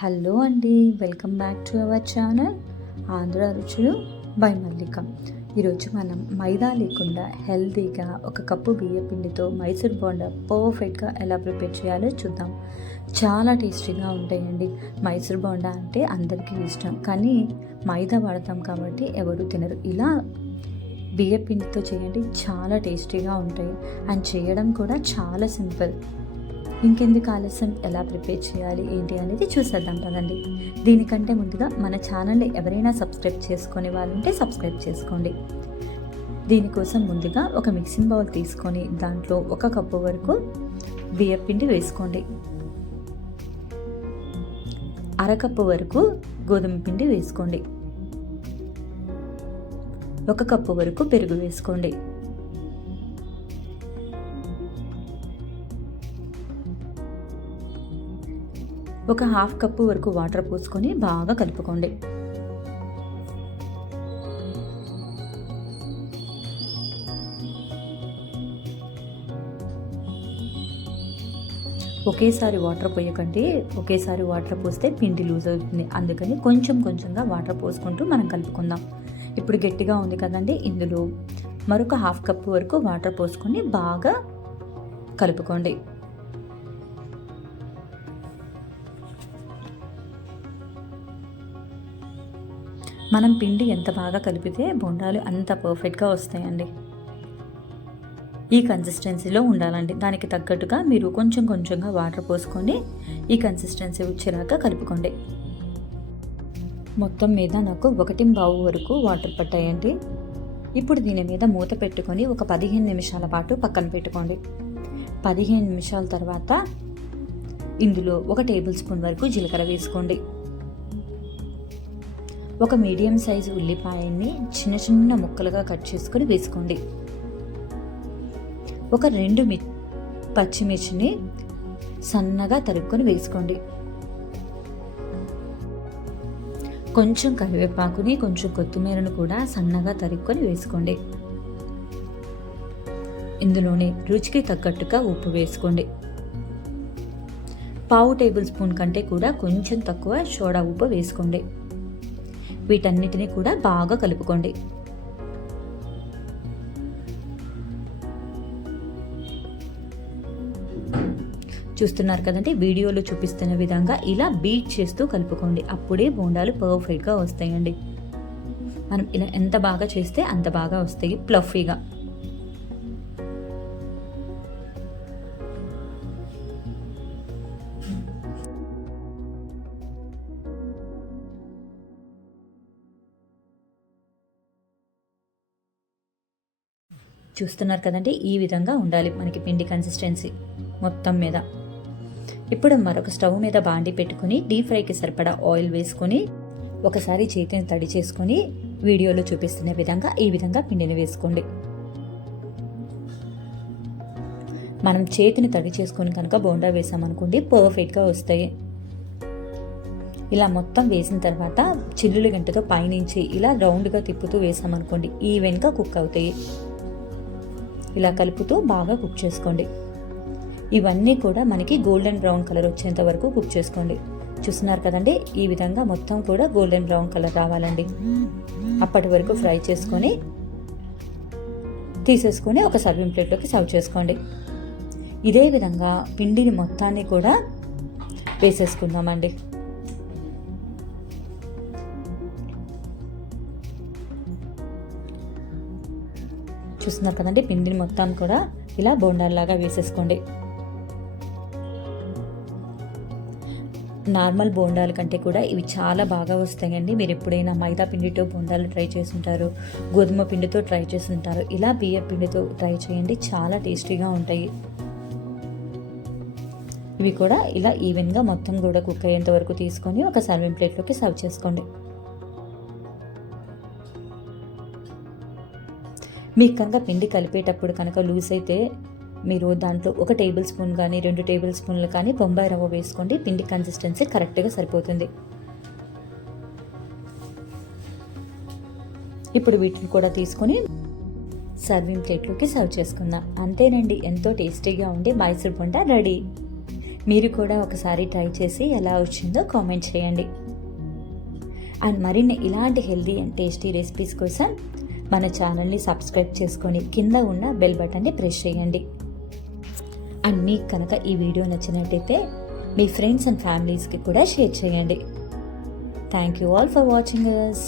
Hello అండి welcome back to our channel Andhra రుచులు by మల్లిక. ఈరోజు మనం మైదా లేకుండా హెల్తీగా ఒక కప్పు బియ్య పిండితో మైసూర్ బోండా పర్ఫెక్ట్గా ఎలా ప్రిపేర్ చేయాలో చూద్దాం. చాలా టేస్టీగా ఉంటాయండి. మైసూర్ బోండా అంటే అందరికీ ఇష్టం. కానీ మైదా వాడతాం కాబట్టి ఎవరు తినరు. ఇలా బియ్య పిండితో చేయండి చాలా టేస్టీగా ఉంటాయి. అండ్ చేయడం కూడా చాలా సింపుల్. ఇంకెందుకు ఆలస్యం? ఎలా ప్రిపేర్ చేయాలి? ఏంటి అనేది చూసేద్దాం పదండి. దీనికంటే ముందుగా మన ఛానల్ని ఎవరైనా సబ్స్క్రైబ్ చేసుకునే వాళ్ళు ఉంటే సబ్స్క్రైబ్ చేసుకోండి. దీనికోసం ముందుగా ఒక మిక్సింగ్ బౌల్ తీసుకొని దాంట్లో ఒక కప్పు వరకు బియ్యపిండి వేసుకోండి. అరకప్పు వరకు గోధుమ పిండి వేసుకోండి. ఒక కప్పు వరకు పెరుగు వేసుకోండి. ఒక హాఫ్ కప్పు వరకు వాటర్ పోసుకొని బాగా కలుపుకోండి. ఒకేసారి వాటర్ పోయకండి. ఒకేసారి వాటర్ పోస్తే పిండి లూజ్ అవుతుంది. అందుకని కొంచెం కొంచెంగా వాటర్ పోసుకుంటూ మనం కలుపుకుందాం. ఇప్పుడు గట్టిగా ఉంది కదండి ఇందులో మరొక హాఫ్ కప్ వరకు వాటర్ పోసుకొని బాగా కలుపుకోండి. మనం పిండి ఎంత బాగా కలిపితే బొండాలు అంత పర్ఫెక్ట్గా వస్తాయండి. ఈ కన్సిస్టెన్సీలో ఉండాలండి. దానికి తగ్గట్టుగా మీరు కొంచెం కొంచెంగా వాటర్ పోసుకొని ఈ కన్సిస్టెన్సీ వచ్చేలాగా కలుపుకోండి. మొత్తం మీద నాకు ఒకటి బావు వరకు వాటర్ పట్టాయండి. ఇప్పుడు దీని మీద మూత పెట్టుకొని ఒక పదిహేను నిమిషాల పాటు పక్కన పెట్టుకోండి. పదిహేను నిమిషాల తర్వాత ఇందులో ఒక టేబుల్ స్పూన్ వరకు జీలకర్ర వేసుకోండి. ఒక మీడియం సైజు ఉల్లిపాయని చిన్న చిన్న ముక్కలుగా కట్ చేసుకొని వేసుకోండి. ఒక రెండు మి పచ్చిమిర్చిని సన్నగా తరుక్కొని వేసుకోండి. కొంచెం కరివేపాకుని కొంచెం కొత్తిమీరను కూడా సన్నగా తరుక్కొని వేసుకోండి. ఇందులోనే రుచికి తగ్గట్టుగా ఉప్పు వేసుకోండి. పావు టేబుల్ స్పూన్ కంటే కూడా కొంచెం తక్కువ సోడా ఉప్పు వేసుకోండి. వీటన్నిటిని కూడా బాగా కలుపుకోండి. చూస్తున్నారు కదండి వీడియోలో చూపిస్తున్న విధంగా ఇలా బీట్ చేస్తూ కలుపుకోండి. అప్పుడే బోండాలు పర్ఫెక్ట్గా వస్తాయండి. మనం ఇలా ఎంత బాగా చేస్తే అంత బాగా వస్తాయి ప్లఫీగా చూస్తున్నారు కదండి ఈ విధంగా ఉండాలి మనకి పిండి కన్సిస్టెన్సీ మొత్తం మీద. ఇప్పుడు మరొక స్టవ్ మీద బాండి పెట్టుకుని డీప్ ఫ్రైకి సరిపడా ఆయిల్ వేసుకొని ఒకసారి చేతిని తడి చేసుకొని వీడియోలో చూపిస్తున్న విధంగా ఈ విధంగా పిండిని వేసుకోండి. మనం చేతిని తడి చేసుకొని కనుక బోండా వేసామనుకోండి పర్ఫెక్ట్గా వస్తాయి. ఇలా మొత్తం వేసిన తర్వాత చిల్లుల గంటతో పైనుంచి ఇలా రౌండ్గా తిప్పుతూ వేసామనుకోండి ఈవెన్గా కుక్ అవుతాయి. ఇలా కలుపుతూ బాగా కుక్ చేసుకోండి. ఇవన్నీ కూడా మనకి గోల్డెన్ బ్రౌన్ కలర్ వచ్చేంత వరకు కుక్ చేసుకోండి. చూస్తున్నారు కదండి? ఈ విధంగా మొత్తం కూడా గోల్డెన్ బ్రౌన్ కలర్ రావాలండి. అప్పటి వరకు ఫ్రై చేసుకొని తీసేసుకొని ఒక సర్వింగ్ ప్లేట్లోకి సర్వ్ చేసుకోండి. ఇదే విధంగా పిండిని మొత్తాన్ని కూడా వేసేసుకుందామండి. చూస్తున్నారు కదండి పిండిని మొత్తం కూడా ఇలా బోండాల్లాగా వేసేసుకోండి. నార్మల్ బోండాల కంటే కూడా ఇవి చాలా బాగా వస్తాయండి. మీరు ఎప్పుడైనా మైదా పిండితో బోండాలు ట్రై ఉంటారు గోధుమ పిండితో ట్రై ఉంటారు ఇలా బియ్య పిండితో ట్రై చేయండి చాలా టేస్టీగా ఉంటాయి. ఇవి కూడా ఇలా ఈవెన్గా మొత్తం కూడా కుక్ అయ్యేంత వరకు తీసుకొని ఒక సర్వింగ్ ప్లేట్లోకి సర్వ్ చేసుకోండి. మీకు కనుక పిండి కలిపేటప్పుడు కనుక లూజ్ అయితే మీరు దాంట్లో ఒక టేబుల్ స్పూన్ కానీ రెండు టేబుల్ స్పూన్లు కానీ బొంబాయి రవ్వ వేసుకోండి. పిండి కన్సిస్టెన్సీ కరెక్ట్గా సరిపోతుంది. ఇప్పుడు వీటిని కూడా తీసుకొని సర్వింగ్ ప్లేట్లోకి సర్వ్ చేసుకుందాం. అంతేనండి ఎంతో టేస్టీగా ఉండి మైసూర్ బొండ రెడీ. మీరు కూడా ఒకసారి ట్రై చేసి ఎలా వచ్చిందో కామెంట్ చేయండి. అండ్ మరిన్ని ఇలాంటి హెల్దీ అండ్ టేస్టీ రెసిపీస్ కోసం మన ఛానల్ని సబ్స్క్రైబ్ చేసుకొని కింద ఉన్న బెల్ బటన్ని ప్రెస్ చేయండి. అండ్ మీకు కనుక ఈ వీడియో నచ్చినట్టయితే మీ ఫ్రెండ్స్ అండ్ ఫ్యామిలీస్కి కూడా షేర్ చేయండి. Thank you all for watching us